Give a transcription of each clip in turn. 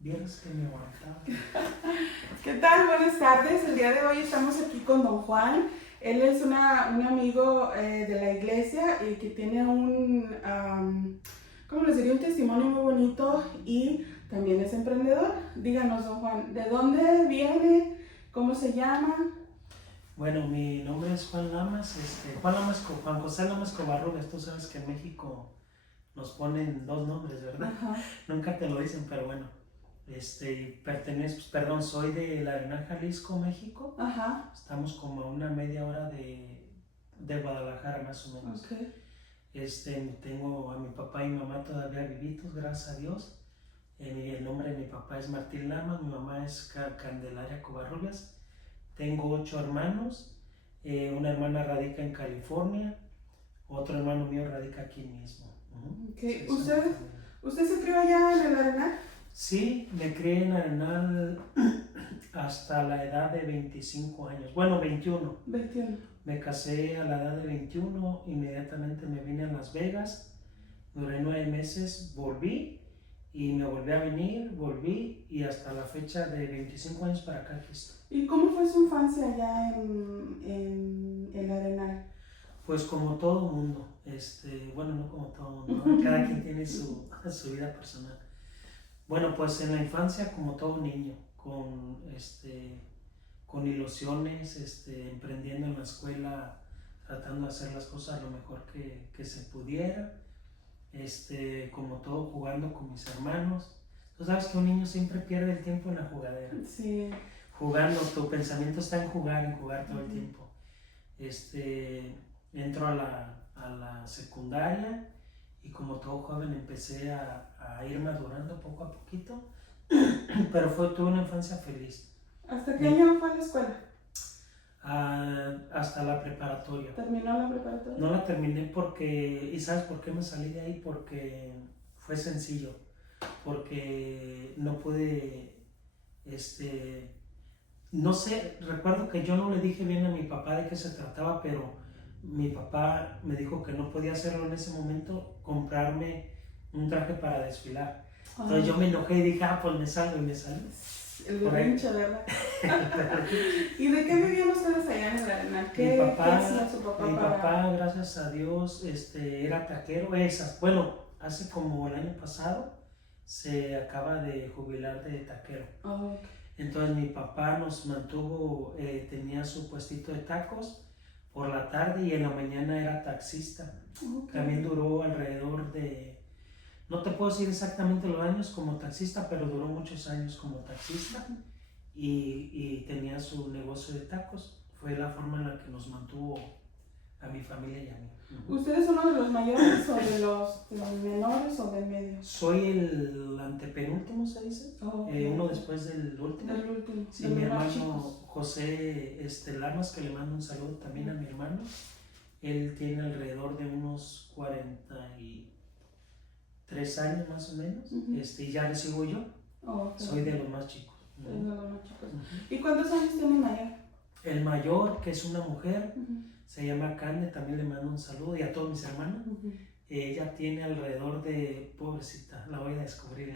Vieras que me aguantaba. ¿Qué tal? Buenas tardes. El día de hoy estamos aquí con don Juan. Él es un amigo de la iglesia y que tiene ¿cómo les diría? Un testimonio muy bonito y también es emprendedor. Díganos, don Juan, ¿de dónde viene? ¿Cómo se llama? Bueno, mi nombre es Juan Lamas, Juan José Lamas Covarrubias. Tú sabes que en México nos ponen dos nombres, ¿verdad? Ajá. Nunca te lo dicen, pero bueno. Soy de El Arenal, Jalisco, México. Ajá. Estamos como a una media hora de Guadalajara, más o menos. Okay. Tengo a mi papá y mi mamá todavía vivitos, gracias a Dios. El nombre de mi papá es Martín Lamas, mi mamá es Candelaria Covarrubias. Tengo 8 hermanos, una hermana radica en California, otro hermano mío radica aquí mismo. Okay. Sí, ¿Usted se crió allá en el Arenal? sí, me crié en Arenal hasta la edad de 25 años, bueno, 21. 21. Me casé a la edad de 21, inmediatamente me vine a Las Vegas, duré 9 meses, volví y me volví a venir, volví y hasta la fecha de 25 años para acá aquí estoy. ¿Y cómo fue su infancia allá en el Arenal? Pues como todo mundo, bueno, no como todo mundo, ¿no? Cada quien tiene su vida personal. Bueno, pues en la infancia como todo niño, con ilusiones, emprendiendo en la escuela, tratando de hacer las cosas lo mejor que se pudiera, como todo jugando con mis hermanos. Tú sabes que un niño siempre pierde el tiempo en la jugadera. Sí. Jugando, tu pensamiento está en jugar todo el tiempo. Entro a la secundaria y como todo joven empecé a ir madurando poco a poquito, pero tuve una infancia feliz. ¿Hasta qué año fue a la escuela? Hasta la preparatoria. ¿Terminó la preparatoria? No la terminé porque, ¿y sabes por qué me salí de ahí? Porque fue sencillo, porque no pude, no sé, recuerdo que yo no le dije bien a mi papá de qué se trataba, pero mi papá me dijo que no podía hacerlo en ese momento, comprarme un traje para desfilar. Entonces yo me enojé y dije, pues me salgo, y me salí. El berrinche, ¿verdad? ¿Y de qué vivían ustedes allá en el Arenal? ¿Qué hacía su papá? Mi papá, gracias a Dios, era taquero. Bueno, hace como el año pasado se acaba de jubilar de taquero. Oh, okay. Entonces mi papá nos mantuvo, tenía su puestito de tacos por la tarde y en la mañana era taxista. Okay. También duró alrededor de, no te puedo decir exactamente los años como taxista, pero duró muchos años como taxista y tenía su negocio de tacos. Fue la forma en la que nos mantuvo a mi familia y a mí. ¿Ustedes son uno de los mayores o de los menores o del medio? Soy el antepenúltimo, se dice. Oh, okay. Uno después del último. Del último. Sí, mi hermano José Lamas, que le mando un saludo también a mi hermano. Él tiene alrededor de unos 43 años más o menos. Y ya le sigo yo. Oh, okay. Soy de los más chicos. De los más chicos. ¿Y cuántos años tiene el mayor? El mayor, que es una mujer, se llama Cande, también le mando un saludo, y a todos mis hermanos. Ella tiene alrededor de, pobrecita, la voy a descubrir.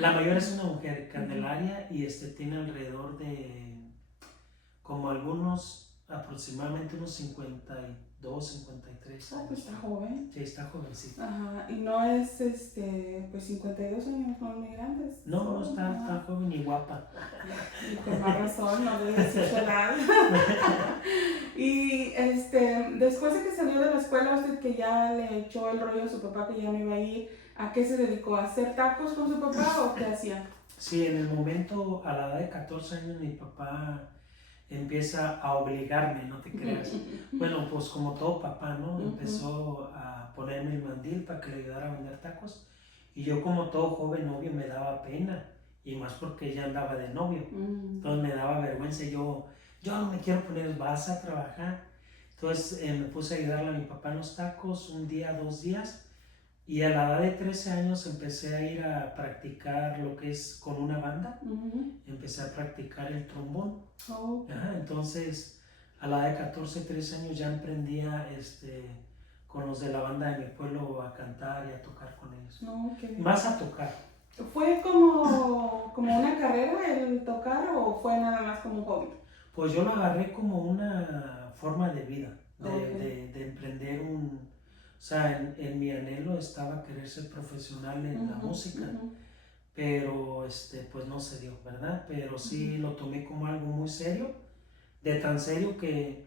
La mayor es una mujer, Candelaria, y tiene alrededor de como aproximadamente unos 52, 53 años. Pues está joven. Sí, está jovencita. Ajá, y no es, pues 52 años, no muy grandes. No, está joven y guapa. Y con más razón, no debe decir su edad. Y después de que salió de la escuela, usted que ya le echó el rollo a su papá que ya no iba a ir, ¿a qué se dedicó? ¿A hacer tacos con su papá o qué hacía? Sí, en el momento, a la edad de 14 años, mi papá empieza a obligarme, no te creas. Bueno, pues como todo papá, ¿no? Empezó a ponerme el mandil para que le ayudara a vender tacos. Y yo como todo joven novio me daba pena. Y más porque ella andaba de novio. Entonces me daba vergüenza. Yo no me quiero poner, vas a trabajar. Entonces me puse a ayudarle a mi papá en los tacos un día, 2 días. Y a la edad de 13 años empecé a ir a practicar lo que es con una banda. Empecé a practicar el trombón. Entonces, a la edad de 14, 13 años ya emprendía con los de la banda de mi pueblo a cantar y a tocar con ellos. Okay. Más a tocar. ¿Fue como una carrera el tocar o fue nada más como un hobby? Pues yo lo agarré como una forma de vida, Okay. de emprender un... O sea, en mi anhelo estaba querer ser profesional en la música, pero pues no se dio, ¿verdad? Pero sí lo tomé como algo muy serio, de tan serio que,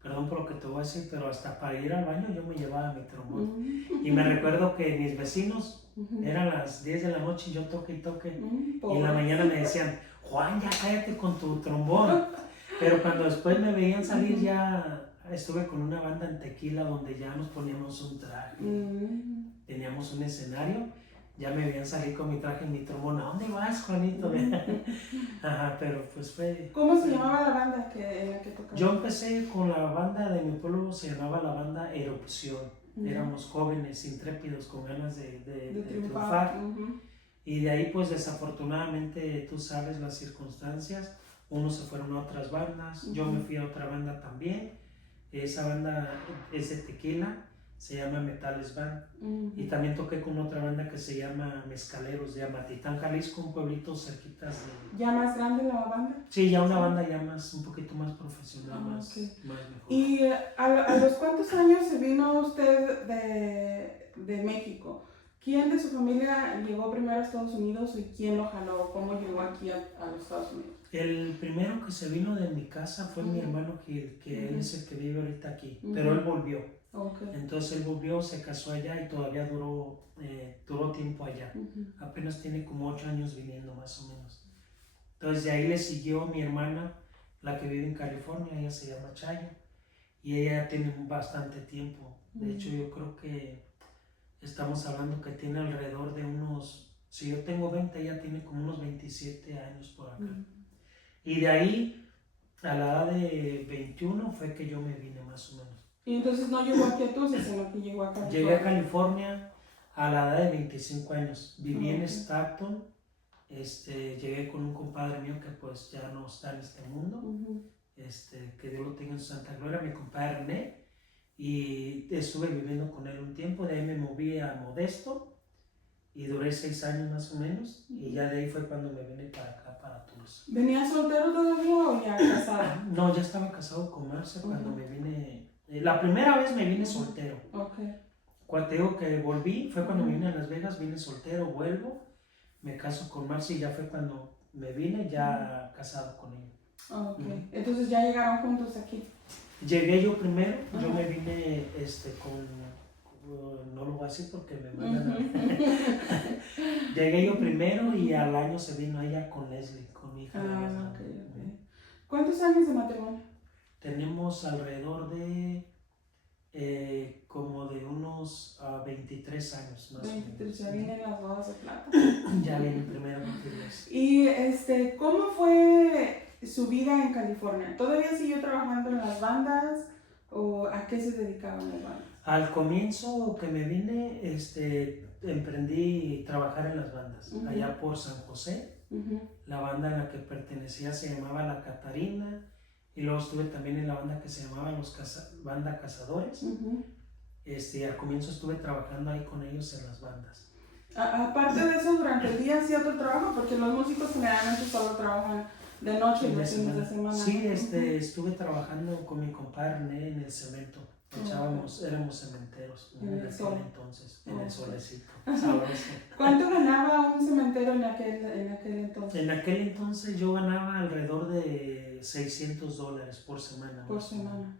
perdón por lo que te voy a decir, pero hasta para ir al baño yo me llevaba mi trombón. Y me recuerdo que mis vecinos, eran las 10 de la noche y yo toque y toque, y en la mañana me decían, Juan, ya cállate con tu trombón. Pero cuando después me veían salir ya estuve con una banda en Tequila donde ya nos poníamos un traje, teníamos un escenario, ya me veían salir con mi traje y mi trombón. ¿A dónde vas, Juanito? Ajá, pero pues fue... ¿Cómo se llamaba la banda en la que tocaba? Yo empecé con la banda de mi pueblo, se llamaba la banda Erupción. Éramos jóvenes, intrépidos, con ganas de triunfar. Y de ahí pues desafortunadamente tú sabes las circunstancias, unos se fueron a otras bandas, yo me fui a otra banda también, esa banda es de Tequila, se llama Metales Band, y también toqué con otra banda que se llama Mezcaleros de Amatitán, Jalisco, un pueblito cerquitas de... ¿Ya más grande la banda? Sí, ya una banda ya más, un poquito más profesional, más mejor. ¿Y a los cuántos años se vino usted de México? ¿Quién de su familia llegó primero a Estados Unidos y quién lo jaló? ¿Cómo llegó aquí a los Estados Unidos? El primero que se vino de mi casa fue mi hermano Gil, que él es el que vive ahorita aquí, pero él volvió. Entonces él volvió, se casó allá y todavía duró tiempo allá. Apenas tiene como 8 años viniendo más o menos. Entonces de ahí le siguió mi hermana, la que vive en California, ella se llama Chayo, y ella ya tiene bastante tiempo. De hecho yo creo que estamos hablando que tiene alrededor de unos, si yo tengo 20, ella tiene como unos 27 años por acá. Y de ahí, a la edad de 21, fue que yo me vine más o menos. Y entonces no llegó aquí a Tucson, sino que llegó a California. Llegué a California a la edad de 25 años. Viví en Stockton. Llegué con un compadre mío que pues ya no está en este mundo. Que Dios lo tenga en su santa gloria, mi compadre René. Y estuve viviendo con él un tiempo. De ahí me moví a Modesto. Y duré 6 años más o menos. Y ya de ahí fue cuando me vine para acá, para Tulsa. ¿Venía soltero todavía o ya casado? No, ya estaba casado con Marcia cuando me vine. La primera vez me vine soltero. Cuando te digo que volví, fue cuando me vine a Las Vegas, vine soltero, vuelvo, me caso con Marcia y ya fue cuando me vine ya casado con ella. Entonces ya llegaron juntos aquí. Llegué yo primero, yo me vine no lo voy a decir porque me mandan a... Llegué yo primero y al año se vino ella con Leslie, con mi hija. ¿Cuántos años de matrimonio? Tenemos alrededor de como de unos 23 años más 23, ya vienen las bodas de plata. Ya vienen primero 23. ¿Y cómo fue su vida en California? ¿Todavía siguió trabajando en las bandas o a qué se dedicaban las bandas? Al comienzo que me vine, emprendí trabajar en las bandas, allá por San José. La banda a la que pertenecía se llamaba La Catarina, y luego estuve también en la banda que se llamaba Banda Cazadores. Y al comienzo estuve trabajando ahí con ellos en las bandas. Aparte de eso, durante el día hacía otro trabajo, porque los músicos generalmente solo trabajan de noche y los fines de semana. Sí, estuve trabajando con mi compadre René en el cemento. Éramos cementeros en aquel entonces, en el solecito, sabroso. ¿Cuánto ganaba un cementero en aquel entonces? En aquel entonces yo ganaba alrededor de $600 por semana. Por semana.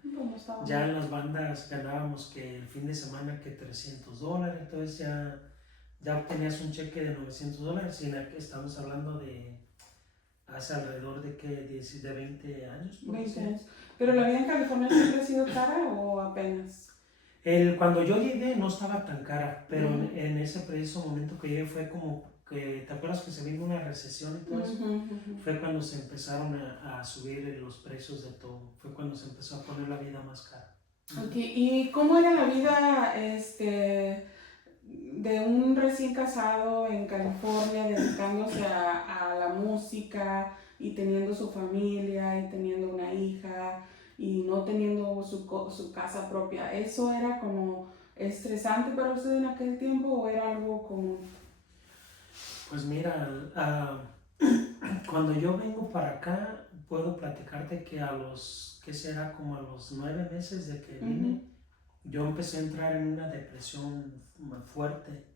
Ya en las bandas ganábamos que el fin de semana que $300, entonces ya obtenías un cheque de $900 y estamos hablando de hace alrededor de 20 años. 20 años. ¿Pero la vida en California siempre ha sido cara o apenas? Cuando yo llegué no estaba tan cara, pero en ese preciso momento que llegué fue como que, ¿te acuerdas que se vino una recesión y todo eso? Fue cuando se empezaron a subir los precios de todo, fue cuando se empezó a poner la vida más cara. ¿Y cómo era la vida de un recién casado en California dedicándose a la música y teniendo su familia y teniendo una hija y no teniendo su casa propia? ¿Eso era como estresante para usted en aquel tiempo o era algo común? Pues mira, cuando yo vengo para acá, puedo platicarte que ¿qué será? Como a los 9 meses de que vine, yo empecé a entrar en una depresión fuerte.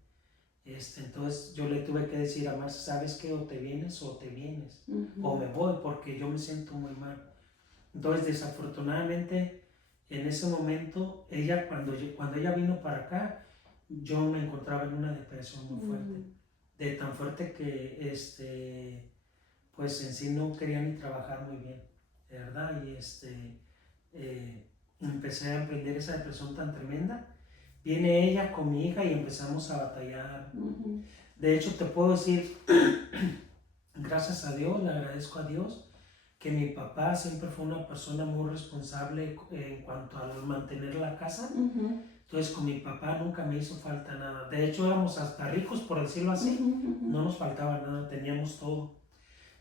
Entonces yo le tuve que decir a Marcia, ¿sabes qué? O te vienes, o me voy, porque yo me siento muy mal. Entonces, desafortunadamente, en ese momento, cuando ella vino para acá, yo me encontraba en una depresión muy fuerte. De tan fuerte que, pues en sí no quería ni trabajar muy bien, de verdad. Y empecé a emprender esa depresión tan tremenda. Viene ella con mi hija y empezamos a batallar. De hecho, te puedo decir, gracias a Dios, le agradezco a Dios, que mi papá siempre fue una persona muy responsable en cuanto a mantener la casa. Entonces con mi papá nunca me hizo falta nada. De hecho éramos hasta ricos, por decirlo así. No nos faltaba nada, teníamos todo.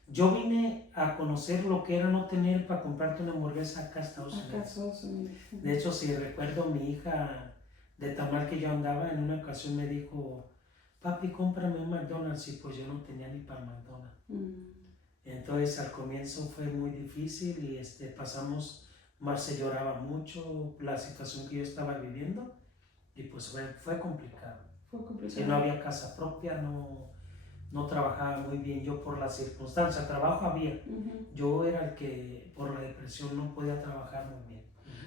Yo vine a conocer lo que era no tener para comprarte una hamburguesa acá a Estados Unidos. De hecho, si recuerdo, mi hija de tan mal que yo andaba, en una ocasión me dijo, papi, cómprame un McDonald's, y pues yo no tenía ni para McDonald's. Entonces al comienzo fue muy difícil y Marce lloraba mucho la situación que yo estaba viviendo, y pues fue complicado. Si no había casa propia, no trabajaba muy bien yo por las circunstancias. Trabajo había, yo era el que por la depresión no podía trabajar muy bien.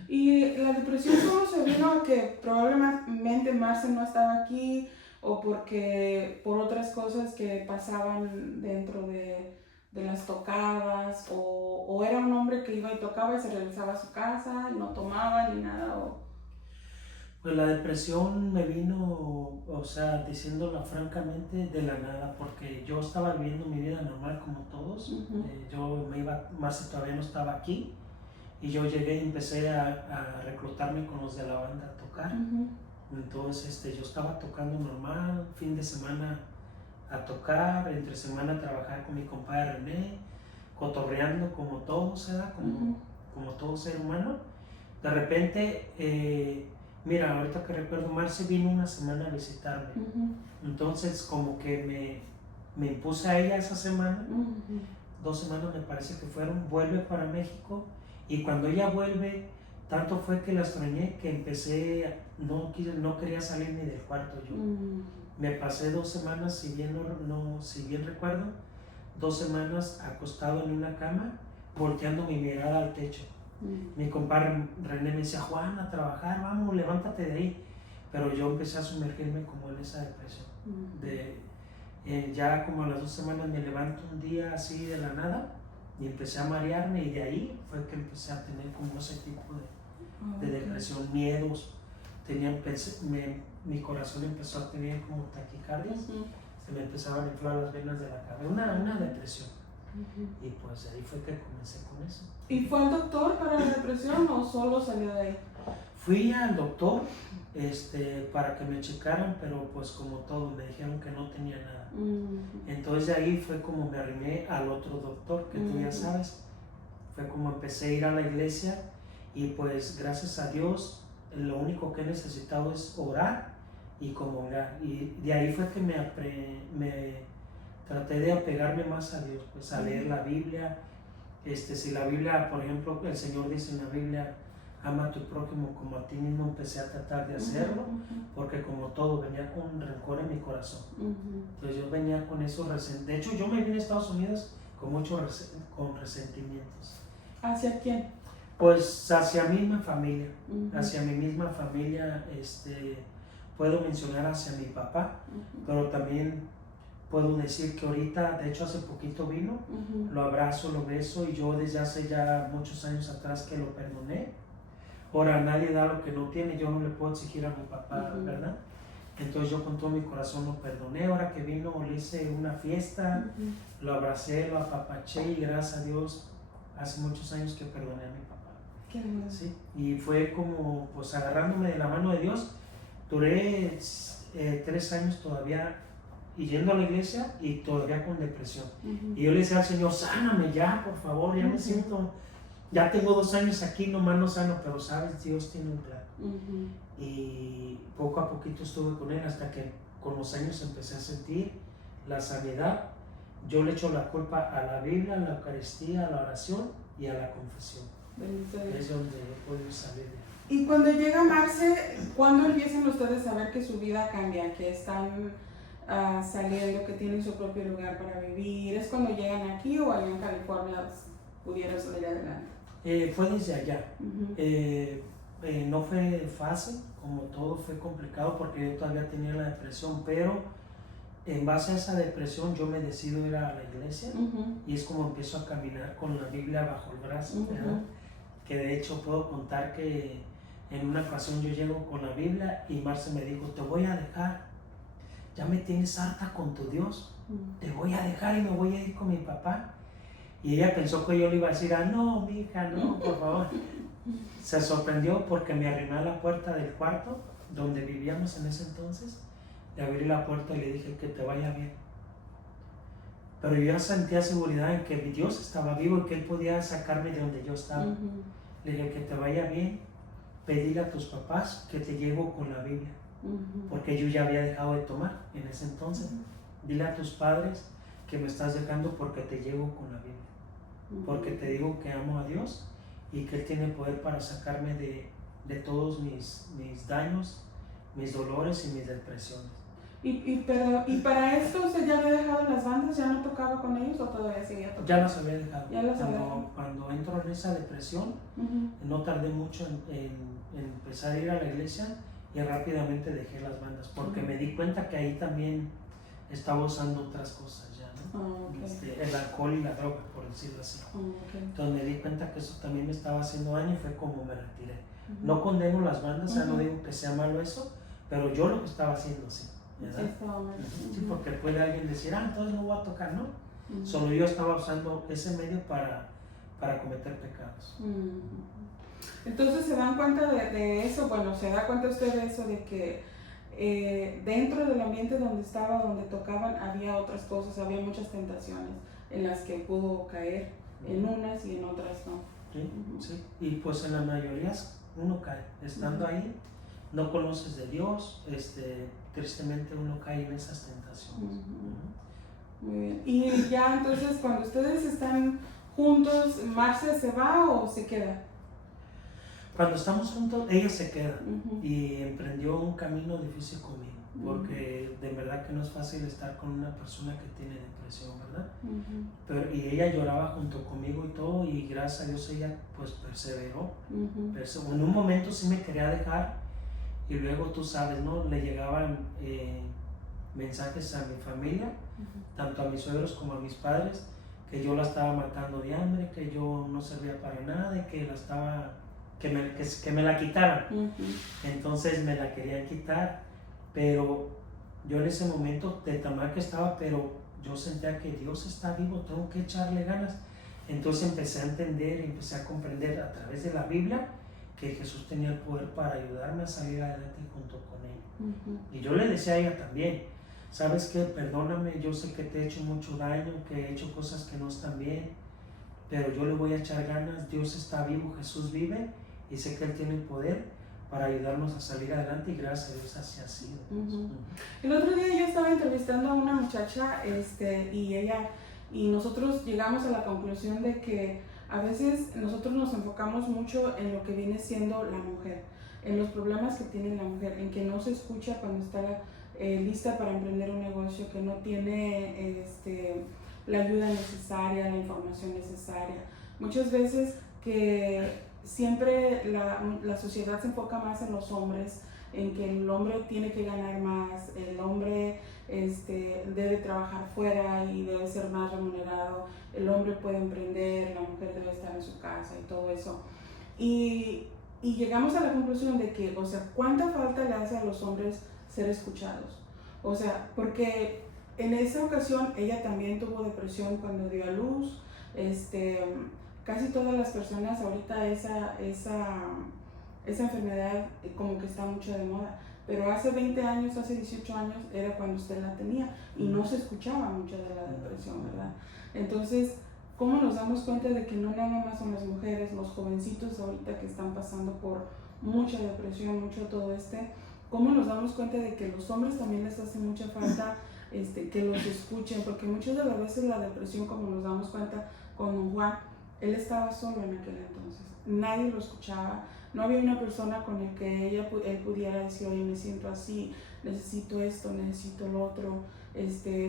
¿Y la depresión solo se vino a que probablemente Marce no estaba aquí, o porque por otras cosas que pasaban dentro de las tocadas, o era un hombre que iba y tocaba y se regresaba a su casa y no tomaba ni nada? Pues la depresión me vino, o sea, diciéndolo francamente, de la nada, porque yo estaba viviendo mi vida normal como todos. Yo me iba, Marce todavía no estaba aquí, y yo llegué y empecé a reclutarme con los de la banda a tocar. Entonces yo estaba tocando normal, fin de semana a tocar, entre semana a trabajar con mi compadre René, cotorreando como todos, ¿verdad? Como todo ser humano. De repente, mira, ahorita que recuerdo, Marce vino una semana a visitarme. Entonces como que me impuse a ella esa semana, 2 semanas me parece que fueron, vuelve para México, y cuando ella vuelve, tanto fue que la extrañé que empecé, no quería salir ni del cuarto yo. Me pasé 2 semanas, si bien recuerdo, 2 semanas acostado en una cama, volteando mi mirada al techo. Mi compadre René me decía, Juan, a trabajar, vamos, levántate de ahí. Pero yo empecé a sumergirme como en esa depresión. Ya como a las 2 semanas me levanto un día así de la nada y empecé a marearme, y de ahí fue que empecé a tener como ese tipo de depresión, miedos. Mi corazón empezó a tener como taquicardias, se me empezaban a inflar las venas de la cabeza, una depresión. Y pues ahí fue que comencé con eso. ¿Y fue al doctor para la depresión o solo salió de ahí? Fui al doctor para que me checaran, pero pues como todo, me dijeron que no tenía nada. Entonces de ahí fue como me arrimé al otro doctor, que tú ya sabes. Fue como empecé a ir a la iglesia, y pues gracias a Dios lo único que he necesitado es orar y comulgar. Y de ahí fue que me traté de apegarme más a Dios, pues a leer la Biblia. Si la Biblia, por ejemplo, el Señor dice en la Biblia, ama a tu prójimo como a ti mismo, empecé a tratar de hacerlo, porque como todo, venía con rencor en mi corazón. Entonces yo venía con eso, de hecho yo me vine a Estados Unidos con resentimientos. ¿Hacia quién? Pues hacia mi misma familia, hacia mi misma familia, puedo mencionar hacia mi papá, pero también puedo decir que ahorita, de hecho hace poquito vino, lo abrazo, lo beso, y yo desde hace ya muchos años atrás que lo perdoné. Ahora nadie da lo que no tiene, yo no le puedo exigir a mi papá, ¿verdad? Entonces yo con todo mi corazón lo perdoné. Ahora que vino le hice una fiesta, lo abracé, lo apapaché, y gracias a Dios hace muchos años que perdoné a mi papá. Qué bueno. Sí, y fue como pues agarrándome de la mano de Dios. Duré 3 años todavía y yendo a la iglesia, y todavía con depresión. Y yo le decía al Señor, sáname ya, por favor, ya me siento, ya tengo 2 años aquí, nomás no sano, pero sabes, Dios tiene un plan. Y poco a poquito estuve con Él, hasta que con los años empecé a sentir la sanidad, yo le echo la culpa a la Biblia, a la Eucaristía, a la oración y a la confesión. Bendito Dios. Es donde he podido salir de ahí. Y cuando llega Marce, ¿cuándo empiezan ustedes a ver que su vida cambia, que están saliendo, que tienen su propio lugar para vivir? ¿Es cuando llegan aquí o allá en California pudieron salir adelante? Fue desde allá. Uh-huh. No fue fácil, como todo fue complicado porque yo todavía tenía la depresión, pero en base a esa depresión yo me decido ir a la iglesia Uh-huh. y es como empiezo a caminar con la Biblia bajo el brazo, Uh-huh. ¿verdad? Que de hecho puedo contar que en una ocasión yo llego con la Biblia y Marce me dijo, te voy a dejar, ya me tienes harta con tu Dios, te voy a dejar y me voy a ir con mi papá. Y ella pensó que yo le iba a decir, no, mi hija, no, por favor. Se sorprendió porque me arrimé a la puerta del cuarto donde vivíamos en ese entonces, le abrí la puerta y le dije que te vaya bien. Pero yo ya sentía seguridad en que mi Dios estaba vivo y que Él podía sacarme de donde yo estaba. Uh-huh. Le dije que te vaya bien, pedir a tus papás que te llevo con la Biblia, Uh-huh. porque yo ya había dejado de tomar en ese entonces. Dile a tus padres que me estás dejando porque te llevo con la Biblia, porque te digo que amo a Dios y que Él tiene poder para sacarme de todos mis daños, mis dolores y mis depresiones. ¿Y para esto usted ya había dejado las bandas? ¿Ya no tocaba con ellos o todavía seguía tocando? Ya las había dejado. Ya las había dejado. Cuando entro en esa depresión, Uh-huh. no tardé mucho en empezar a ir a la iglesia y rápidamente dejé las bandas porque me di cuenta que ahí también estaba usando otras cosas ya, ¿no? Okay. El alcohol y la droga, por decirlo así. Okay. Entonces me di cuenta que eso también me estaba haciendo daño y fue como me retiré. Uh-huh. No condeno las bandas, o sea, no Uh-huh. digo que sea malo eso, pero yo lo que estaba haciendo sí, ¿verdad? Sí, estaba mal. Sí, porque puede alguien decir, entonces no voy a tocar, ¿no? Uh-huh. Solo yo estaba usando ese medio para cometer pecados. Uh-huh. Entonces se dan cuenta de eso, bueno, se da cuenta usted de eso, de que dentro del ambiente donde estaba, donde tocaban, había otras cosas, había muchas tentaciones en las que pudo caer, en unas y en otras no. Sí, Uh-huh. sí. Y pues en la mayoría uno cae, estando Uh-huh. ahí, no conoces de Dios, tristemente uno cae en esas tentaciones. Uh-huh. Muy bien. Y ya entonces cuando ustedes están juntos, ¿Marce se va o se queda? Cuando estamos juntos, ella se queda Uh-huh. y emprendió un camino difícil conmigo, porque Uh-huh. de verdad que no es fácil estar con una persona que tiene depresión, ¿verdad? Uh-huh. Y ella lloraba junto conmigo y todo, y gracias a Dios ella pues perseveró. Uh-huh. En un momento sí me quería dejar, y luego tú sabes, ¿no? Le llegaban mensajes a mi familia, Uh-huh. tanto a mis suegros como a mis padres, que yo la estaba matando de hambre, que yo no servía para nada y que la estaba... que me la quitaran. Uh-huh. Entonces me la querían quitar, pero yo en ese momento de tan mal que estaba, pero yo sentía que Dios está vivo, tengo que echarle ganas. Entonces empecé a entender, empecé a comprender a través de la Biblia que Jesús tenía el poder para ayudarme a salir adelante junto con ella. Uh-huh. Y yo le decía a ella también, ¿sabes qué? Perdóname, yo sé que te he hecho mucho daño, que he hecho cosas que no están bien, pero yo le voy a echar ganas, Dios está vivo, Jesús vive, y sé que Él tiene el poder para ayudarnos a salir adelante, y gracias a Dios así ha sido. Uh-huh. El otro día yo estaba entrevistando a una muchacha y nosotros llegamos a la conclusión de que a veces nosotros nos enfocamos mucho en lo que viene siendo la mujer, en los problemas que tiene la mujer, en que no se escucha cuando está lista para emprender un negocio, que no tiene la ayuda necesaria, la información necesaria. Muchas veces que siempre la sociedad se enfoca más en los hombres, en que el hombre tiene que ganar más, el hombre debe trabajar fuera y debe ser más remunerado, el hombre puede emprender, la mujer debe estar en su casa y todo eso. Y llegamos a la conclusión de que, o sea, ¿cuánta falta le hace a los hombres ser escuchados? O sea, porque en esa ocasión ella también tuvo depresión cuando dio a luz. Casi todas las personas ahorita esa enfermedad como que está mucho de moda, pero hace 20 años, hace 18 años era cuando usted la tenía y no se escuchaba mucho de la depresión, ¿verdad? Entonces, ¿cómo nos damos cuenta de que no nada más son las mujeres, los jovencitos ahorita que están pasando por mucha depresión, mucho todo cómo nos damos cuenta de que los hombres también les hace mucha falta que los escuchen, porque muchas de las veces la depresión, como nos damos cuenta con don Juan, él estaba solo en aquel entonces, nadie lo escuchaba, no había una persona con la que él pudiera decir, oye, me siento así, necesito esto, necesito lo otro,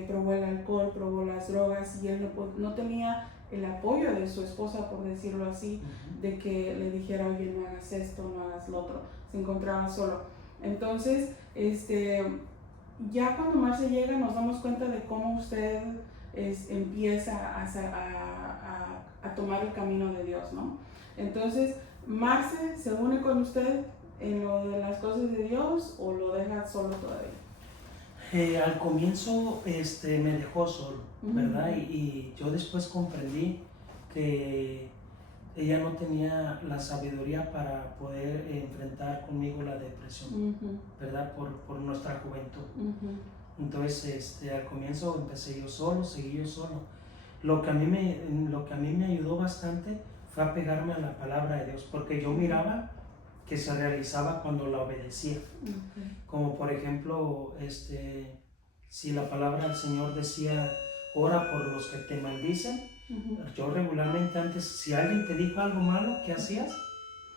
probó el alcohol, probó las drogas, y él no tenía el apoyo de su esposa, por decirlo así, de que le dijera, oye, no hagas esto, no hagas lo otro, se encontraba solo. Entonces, ya cuando Marce llega nos damos cuenta de cómo usted empieza a tomar el camino de Dios, ¿no? Entonces, Marce se une con usted en lo de las cosas de Dios, o lo deja solo todavía. Al comienzo me dejó solo, ¿verdad? Y yo después comprendí que ella no tenía la sabiduría para poder enfrentar conmigo la depresión, ¿verdad? Por nuestra juventud. Entonces, al comienzo empecé yo solo, seguí yo solo. Lo que a mí me ayudó bastante fue apegarme a la palabra de Dios, porque yo miraba que se realizaba cuando la obedecía. Como por ejemplo, si la palabra del Señor decía, ora por los que te maldicen, yo regularmente antes, si alguien te dijo algo malo, ¿qué hacías?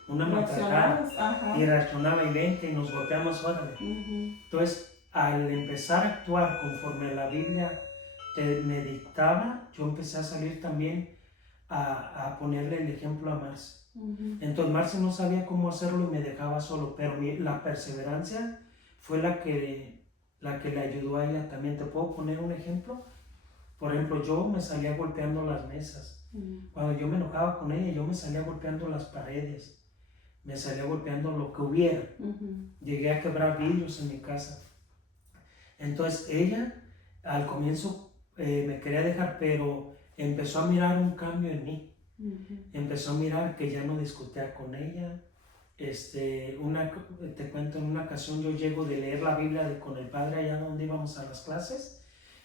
Una matraca, y reaccionaba y vente y nos golpeamos, órale. Entonces, al empezar a actuar conforme la Biblia me dictaba, yo empecé a salir también a ponerle el ejemplo a Marce. Entonces Marce no sabía cómo hacerlo y me dejaba solo, pero la perseverancia fue la que le ayudó a ella también. ¿Te puedo poner un ejemplo? Por ejemplo, yo me salía golpeando las mesas. Cuando yo me enojaba con ella, yo me salía golpeando las paredes, me salía golpeando lo que hubiera. Llegué a quebrar vidrios en mi casa. Entonces ella al comienzo me quería dejar, pero empezó a mirar un cambio en mí. Empezó a mirar que ya no discutía con ella. Te cuento, en una ocasión yo llego de leer la Biblia con el padre allá donde íbamos a las clases,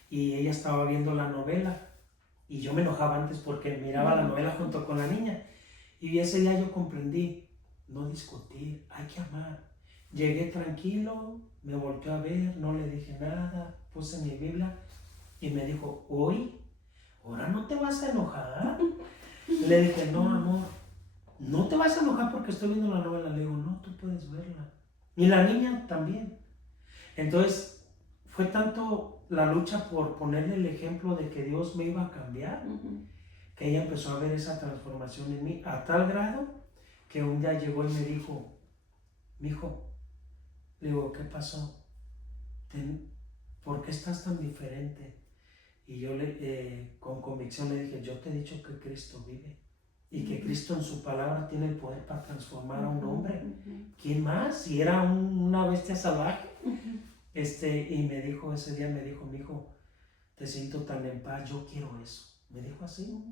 y ella estaba viendo la novela, y yo me enojaba antes porque miraba la novela junto con la niña, y ese día yo comprendí, no discutir, hay que amar. Llegué tranquilo, me volteó a ver, no le dije nada, puse mi Biblia y me dijo, hoy, ahora no te vas a enojar. Le dije, no, amor, no te vas a enojar porque estoy viendo la novela. Le digo, no, tú puedes verla. Y la niña también. Entonces, fue tanto la lucha por ponerle el ejemplo de que Dios me iba a cambiar, que ella empezó a ver esa transformación en mí, a tal grado que un día llegó y me dijo, mijo, le digo, ¿qué pasó? ¿Por qué estás tan diferente? Y yo con convicción le dije, yo te he dicho que Cristo vive y que Cristo en su palabra tiene el poder para transformar a un hombre. ¿Quién más? Si era una bestia salvaje. Y me dijo, ese día me dijo, mijo, te siento tan en paz, yo quiero eso. Me dijo así,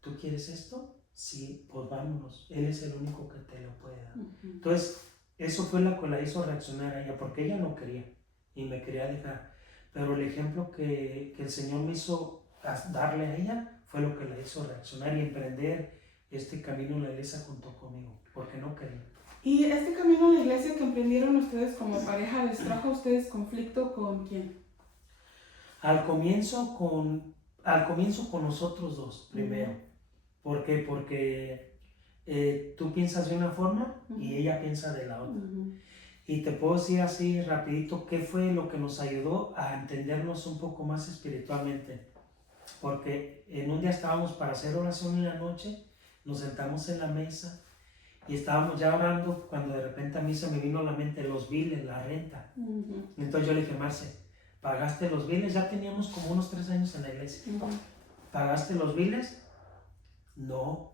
¿tú quieres esto? Sí, pues vámonos. Él es el único que te lo puede dar. Entonces, eso fue lo que la hizo reaccionar a ella, porque ella no quería y me quería dejar. Pero el ejemplo que el Señor me hizo darle a ella fue lo que la hizo reaccionar y emprender este camino en la iglesia junto conmigo, porque no quería. ¿Y este camino en la iglesia que emprendieron ustedes como pareja les trajo a ustedes conflicto con quién? Al comienzo con nosotros dos, primero. ¿Por qué? Porque tú piensas de una forma y ella piensa de la otra. Y te puedo decir así rapidito qué fue lo que nos ayudó a entendernos un poco más espiritualmente. Porque en un día estábamos para hacer oración en la noche, nos sentamos en la mesa y estábamos ya orando cuando de repente a mí se me vino a la mente los biles, la renta. Entonces yo le dije, Marce, ¿pagaste los biles? Ya teníamos como unos 3 años en la iglesia. ¿Pagaste los biles? No.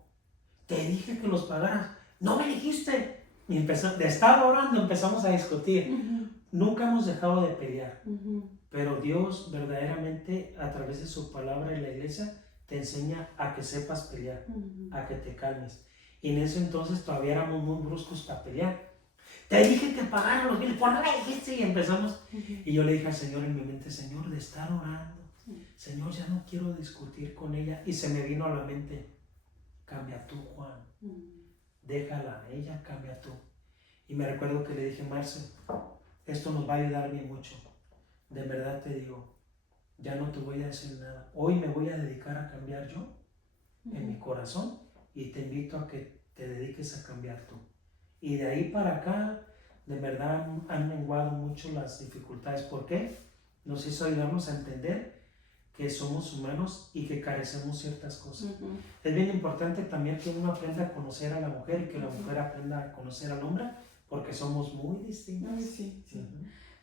Te dije que los pagaras. No me dijiste. Y de estar orando empezamos a discutir. Nunca hemos dejado de pelear. Pero Dios verdaderamente a través de su palabra en la iglesia te enseña a que sepas pelear, a que te calmes. Y en ese entonces todavía éramos muy bruscos para pelear. Te dije que pagaran los biles, ¿por no me dijiste? Y empezamos. Y yo le dije al Señor en mi mente, Señor, de estar orando, Señor, ya no quiero discutir con ella. Y se me vino a la mente, cambia tú, Juan. Déjala a ella, cambia tú. Y me recuerdo que le dije, Marce, esto nos va a ayudar bien mucho. De verdad te digo, ya no te voy a decir nada. Hoy me voy a dedicar a cambiar yo en mi corazón y te invito a que te dediques a cambiar tú. Y de ahí para acá, de verdad han menguado mucho las dificultades. ¿Por qué? Nos hizo ayudarnos a entender que somos humanos y que carecemos ciertas cosas. Es bien importante también que uno aprenda a conocer a la mujer y que la mujer aprenda a conocer al hombre, porque somos muy distintos. Sí, sí.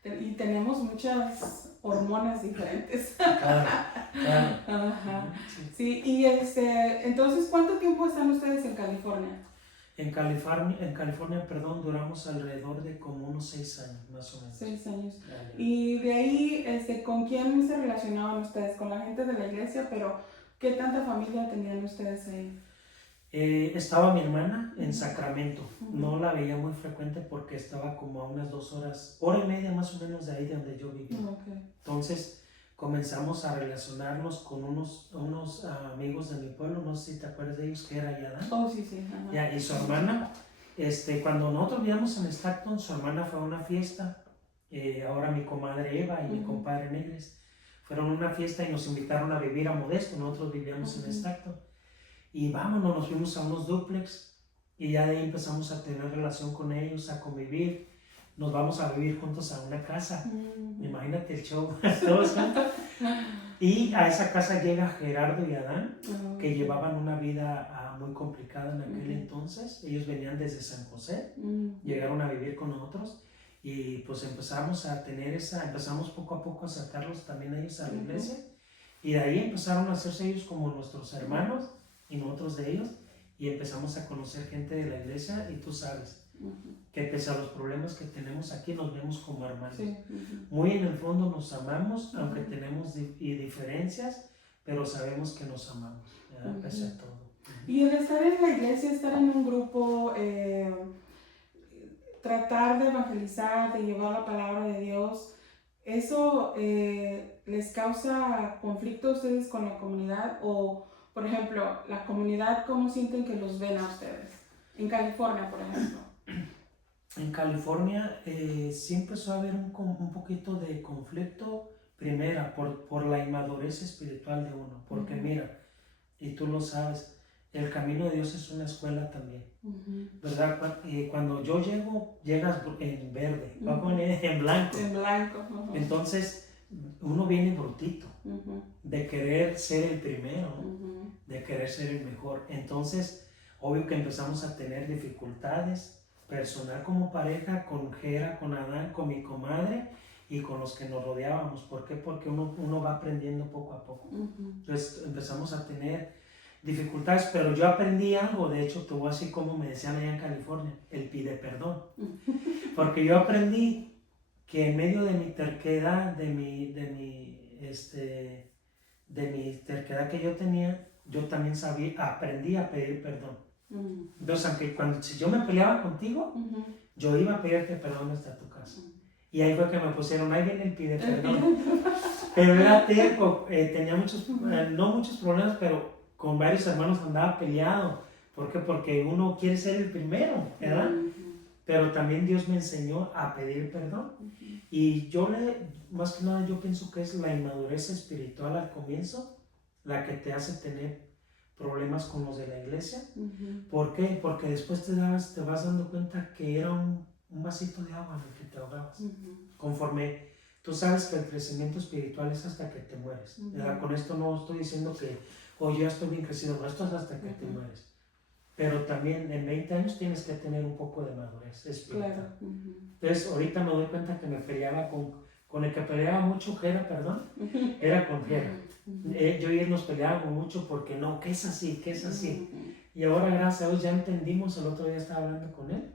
Y tenemos muchas hormonas diferentes. Claro, claro. Ajá. Sí, y entonces, ¿cuánto tiempo están ustedes en California? En California, perdón, duramos alrededor de como unos 6 años, más o menos. 6 años. Y de ahí, ¿con quién se relacionaban ustedes? Con la gente de la iglesia, pero ¿qué tanta familia tenían ustedes ahí? Estaba mi hermana en Sacramento. No la veía muy frecuente porque estaba como a unas 2 horas, hora y media más o menos de ahí de donde yo vivía. Entonces comenzamos a relacionarnos con unos amigos de mi pueblo, no sé si te acuerdas de ellos, que era Yadán. Oh, sí, sí. Ya, y su hermana, cuando nosotros vivíamos en Stockton, su hermana fue a una fiesta. Ahora mi comadre Eva y mi compadre Negres fueron a una fiesta y nos invitaron a vivir a Modesto. Nosotros vivíamos en Stockton. Y vámonos, nos fuimos a unos dúplex y ya de ahí empezamos a tener relación con ellos, a convivir. Nos vamos a vivir juntos a una casa. Imagínate el show, todos juntos. Y a esa casa llega Gerardo y Adán, que llevaban una vida muy complicada en aquel entonces. Ellos venían desde San José, llegaron a vivir con nosotros y pues empezamos poco a poco a sacarlos también ellos a la iglesia. Y de ahí empezaron a hacerse ellos como nuestros hermanos y nosotros de ellos, y empezamos a conocer gente de la iglesia, y tú sabes que pese a los problemas que tenemos aquí, nos vemos como hermanos. Sí. Muy en el fondo nos amamos, aunque tenemos diferencias, pero sabemos que nos amamos, pese a todo. Y el estar en la iglesia, estar en un grupo, tratar de evangelizar, de llevar la palabra de Dios, ¿eso les causa conflicto a ustedes con la comunidad? O, por ejemplo, la comunidad, ¿cómo sienten que los ven a ustedes? En California, por ejemplo. En California sí empezó a haber un poquito de conflicto, primera, por la inmadurez espiritual de uno. Porque mira, y tú lo sabes, el camino de Dios es una escuela también, ¿verdad? Cuando yo llego, llegas en verde, en blanco. En blanco. Entonces, uno viene brutito, de querer ser el primero, de querer ser el mejor. Entonces, obvio que empezamos a tener dificultades personal como pareja, con Gera, con Adán, con mi comadre y con los que nos rodeábamos. ¿Por qué? Porque uno va aprendiendo poco a poco. Entonces empezamos a tener dificultades, pero yo aprendí algo. De hecho, te voy a decir como me decían allá en California, el pide perdón. Porque yo aprendí que en medio de mi terquedad, de mi terquedad que yo tenía, yo también aprendí a pedir perdón. Entonces, si yo me peleaba contigo, yo iba a pedirte perdón hasta tu casa. Y ahí fue que me pusieron, ahí viene el pide perdón. Pero era terco, tenía no muchos problemas, pero con varios hermanos andaba peleado. ¿Por qué? Porque uno quiere ser el primero, ¿verdad? Pero también Dios me enseñó a pedir perdón. Y más que nada, yo pienso que es la inmadurez espiritual al comienzo la que te hace tener problemas con los de la iglesia. ¿Por qué? Porque después te vas dando cuenta que era un vasito de agua en el que te ahogabas. Conforme tú sabes que el crecimiento espiritual es hasta que te mueres. Con esto no estoy diciendo que yo ya estoy bien crecido, no, esto es hasta que te mueres. Pero también en 20 años tienes que tener un poco de madurez espiritual. Claro. Entonces ahorita me doy cuenta que me peleaba con el que peleaba mucho, era con Gera. Yo y él nos peleábamos mucho porque no, que es así, que es así. Y ahora, gracias a Dios, ya entendimos, el otro día estaba hablando con él,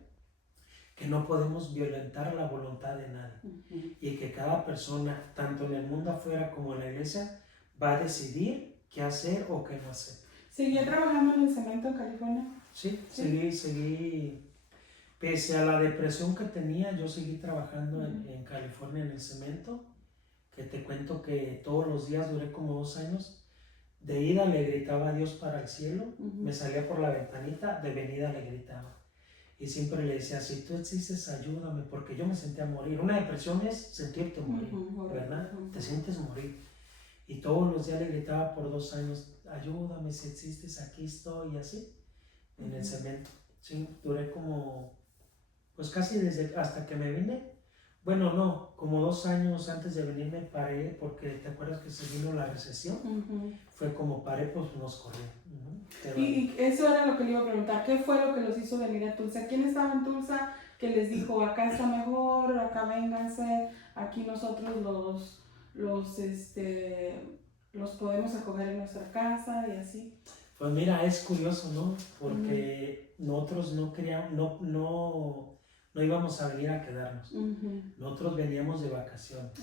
que no podemos violentar la voluntad de nadie. Y que cada persona, tanto en el mundo afuera como en la iglesia, va a decidir qué hacer o qué no hacer. ¿Seguía trabajando en el cemento en California? Sí. Seguí. Pese a la depresión que tenía, yo seguí trabajando en California en el cemento. Que te cuento que todos los días duré como 2 años. De ida le gritaba a Dios para el cielo, me salía por la ventanita, de venida le gritaba. Y siempre le decía, si tú existes, ayúdame, porque yo me sentía morir. Una depresión es sentirte morir, ¿verdad? Te sientes morir. Y todos los días le gritaba por 2 años, ayúdame si existes, aquí estoy, y así, en el cemento. Sí, duré como, pues casi desde hasta que me vine. Bueno, no, como 2 años antes de venirme paré, porque te acuerdas que se vino la recesión. Fue como paré, pues nos corrió. Y eso era lo que le iba a preguntar, ¿qué fue lo que los hizo venir a Tulsa? ¿Quién estaba en Tulsa que les dijo, acá está mejor, acá vénganse, aquí nosotros los podemos acoger en nuestra casa y así? Pues mira, es curioso, ¿no? Porque nosotros no queríamos, no íbamos a venir a quedarnos. Nosotros veníamos de vacaciones.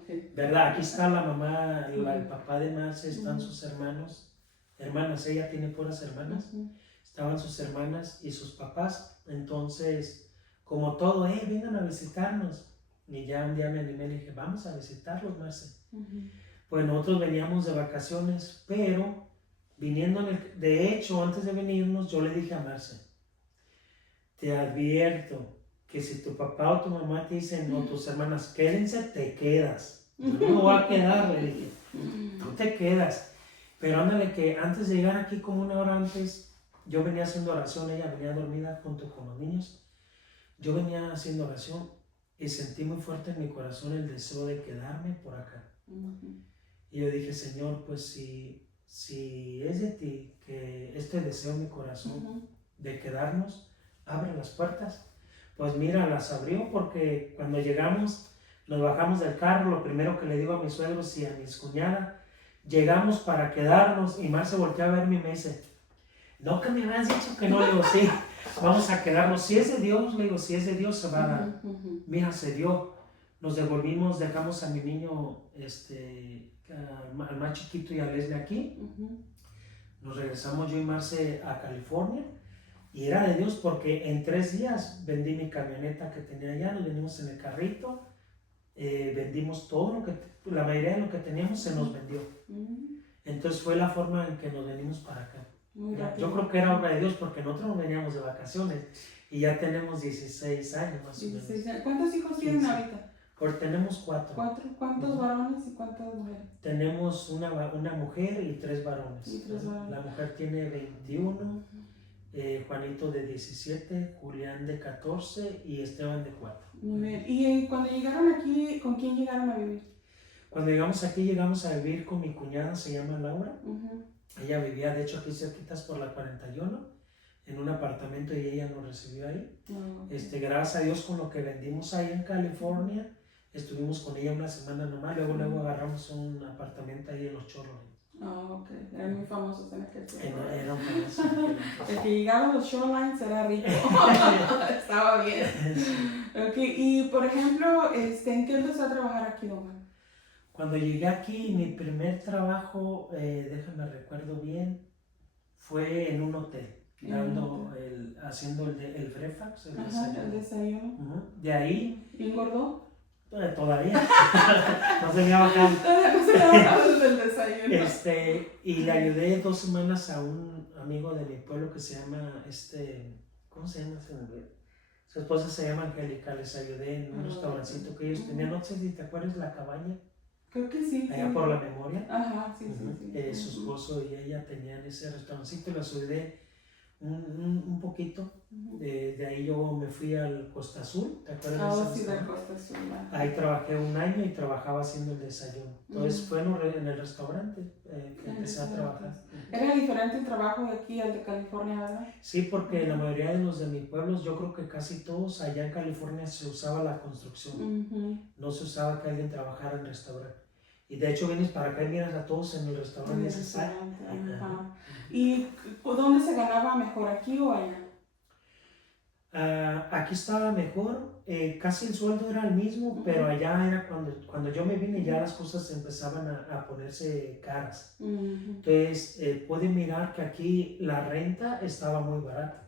Okay. ¿Verdad? Aquí está la mamá, el papá de Marce, están sus hermanas, ella tiene puras hermanas. Estaban sus hermanas y sus papás. Entonces, como todo, vengan a visitarnos. Y ya un día me animé y le dije, vamos a visitarlos, Marce. Pues nosotros veníamos de vacaciones, pero viniendo, de hecho, antes de venirnos, yo le dije a Marce, te advierto que si tu papá o tu mamá te dicen, no, tus hermanas, quédense, te quedas. Yo no me voy a quedar, le dije, tú te quedas. Pero ándale que antes de llegar aquí, como 1 hora antes, yo venía haciendo oración, ella venía dormida junto con los niños. Yo venía haciendo oración y sentí muy fuerte en mi corazón el deseo de quedarme por acá. Y yo dije, Señor, pues si es de ti que este deseo en mi corazón de quedarnos, abre las puertas. Pues mira, las abrió, porque cuando llegamos, nos bajamos del carro, lo primero que le digo a mis suegros y a mis cuñadas, llegamos para quedarnos, y Mar se volteó a verme y me dice, no, que me habías dicho que no. Le digo, sí, vamos a quedarnos, si es de Dios, le digo, si es de Dios se va a dar. Mira, se dio. Nos devolvimos, dejamos a mi niño, al más chiquito y a Leslie aquí. Nos regresamos yo y Marce a California, y era de Dios, porque en 3 días vendí mi camioneta que tenía allá, nos venimos en el carrito, vendimos todo la mayoría de lo que teníamos se nos vendió. Entonces fue la forma en que nos venimos para acá. Yo creo que era obra de Dios, porque nosotros nos veníamos de vacaciones y ya tenemos 16 años más o menos. ¿Cuántos hijos tienen ahorita? Tenemos 4. ¿Cuántos varones y cuántas mujeres? Tenemos una mujer y 3 varones. La mujer tiene 21, Juanito de 17, Julián de 14 y Esteban de 4. Muy bien. ¿Y cuando llegaron aquí, con quién llegaron a vivir? Cuando llegamos aquí, llegamos a vivir con mi cuñada, se llama Laura. Ella vivía, de hecho, aquí cerquitas por la 41, en un apartamento, y ella nos recibió ahí. Gracias a Dios, con lo que vendimos ahí en California, estuvimos con ella 1 semana nomás, luego agarramos un apartamento ahí en los Shorelines. Ok, eran muy famosos en aquel tiempo. Eran famosos. El que llegaba a los Shorelines era rico. Estaba bien. Okay. Y por ejemplo, ¿en qué empezó a trabajar aquí, don Juan? Cuando llegué aquí, mi primer trabajo, déjame recuerdo bien, fue en un hotel, haciendo el breakfast, el desayuno. De ahí. ¿Y engordó? Todavía. No se me ha bajado. No se me ha bajado desde el desayuno. Y le ayudé 2 semanas a un amigo de mi pueblo que se llama, ¿cómo se llama ese nombre? Su esposa se llama Angélica. Les ayudé en un restaurancito que ellos tenían, no sé si te acuerdas, La Cabaña. Creo que sí. Allá por la memoria. Ajá, sí. Su esposo y ella tenían ese restaurancito y les ayudé un poquito. De ahí yo me fui al Costa Azul, ¿te acuerdas? Sí, del Costa Azul. Ahí trabajé 1 año y trabajaba haciendo el desayuno. Entonces fue en el restaurante que empecé a trabajar. ¿Era diferente el trabajo de aquí al de California, verdad? Sí, porque la mayoría de los de mis pueblos, yo creo que casi todos allá en California se usaba la construcción. No se usaba que alguien trabajara en restaurante. Y de hecho vienes para acá y miras a todos en el restaurante. ¿Y dónde se ganaba mejor, aquí o allá? Aquí estaba mejor, casi el sueldo era el mismo, pero allá era cuando yo me vine, ya las cosas empezaban a ponerse caras. Entonces pude mirar que aquí la renta estaba muy barata.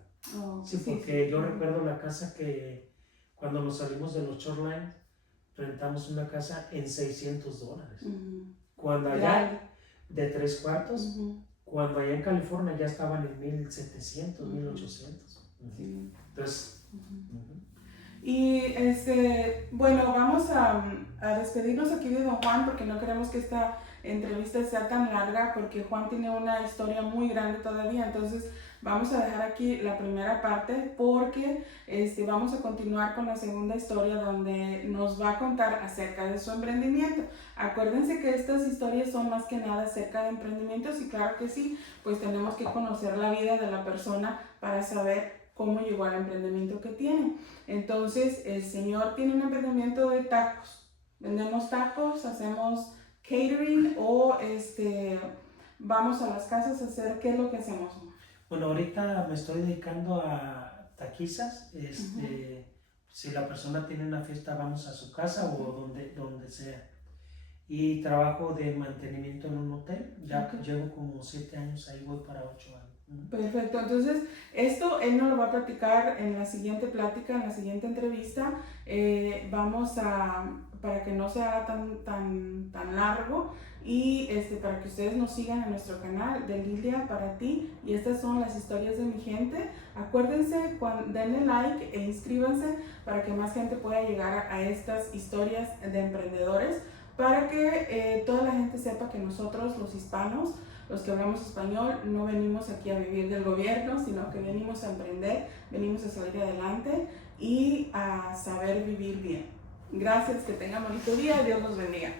Porque yo recuerdo la casa que cuando nos salimos de los Shorelines, rentamos una casa en $600. Cuando allá, de 3 cuartos, cuando allá en California ya estaban en 1,700, 1,800. Entonces, y bueno, vamos a despedirnos aquí de don Juan, porque no queremos que esta entrevista sea tan larga porque Juan tiene una historia muy grande todavía. Entonces vamos a dejar aquí la primera parte porque vamos a continuar con la segunda historia donde nos va a contar acerca de su emprendimiento. Acuérdense que estas historias son más que nada acerca de emprendimientos y claro que sí, pues tenemos que conocer la vida de la persona para saber cómo llegó al emprendimiento que tiene. Entonces, el señor tiene un emprendimiento de tacos. Vendemos tacos, hacemos catering o vamos a las casas a hacer, ¿qué es lo que hacemos? Bueno, ahorita me estoy dedicando a taquizas. Si la persona tiene una fiesta, vamos a su casa o donde sea. Y trabajo de mantenimiento en un hotel. Ya llevo como 7 años, ahí voy para 8 años. Perfecto, entonces esto él nos lo va a platicar en la siguiente plática, en la siguiente entrevista. Para que no se haga tan largo y para que ustedes nos sigan en nuestro canal de Lilia para ti, y estas son las historias de mi gente. Acuérdense, denle like e inscríbanse para que más gente pueda llegar a estas historias de emprendedores, para que toda la gente sepa que nosotros los hispanos, los que hablamos español, no venimos aquí a vivir del gobierno, sino que venimos a emprender, venimos a salir adelante y a saber vivir bien. Gracias, que tengan bonito día, Dios los bendiga.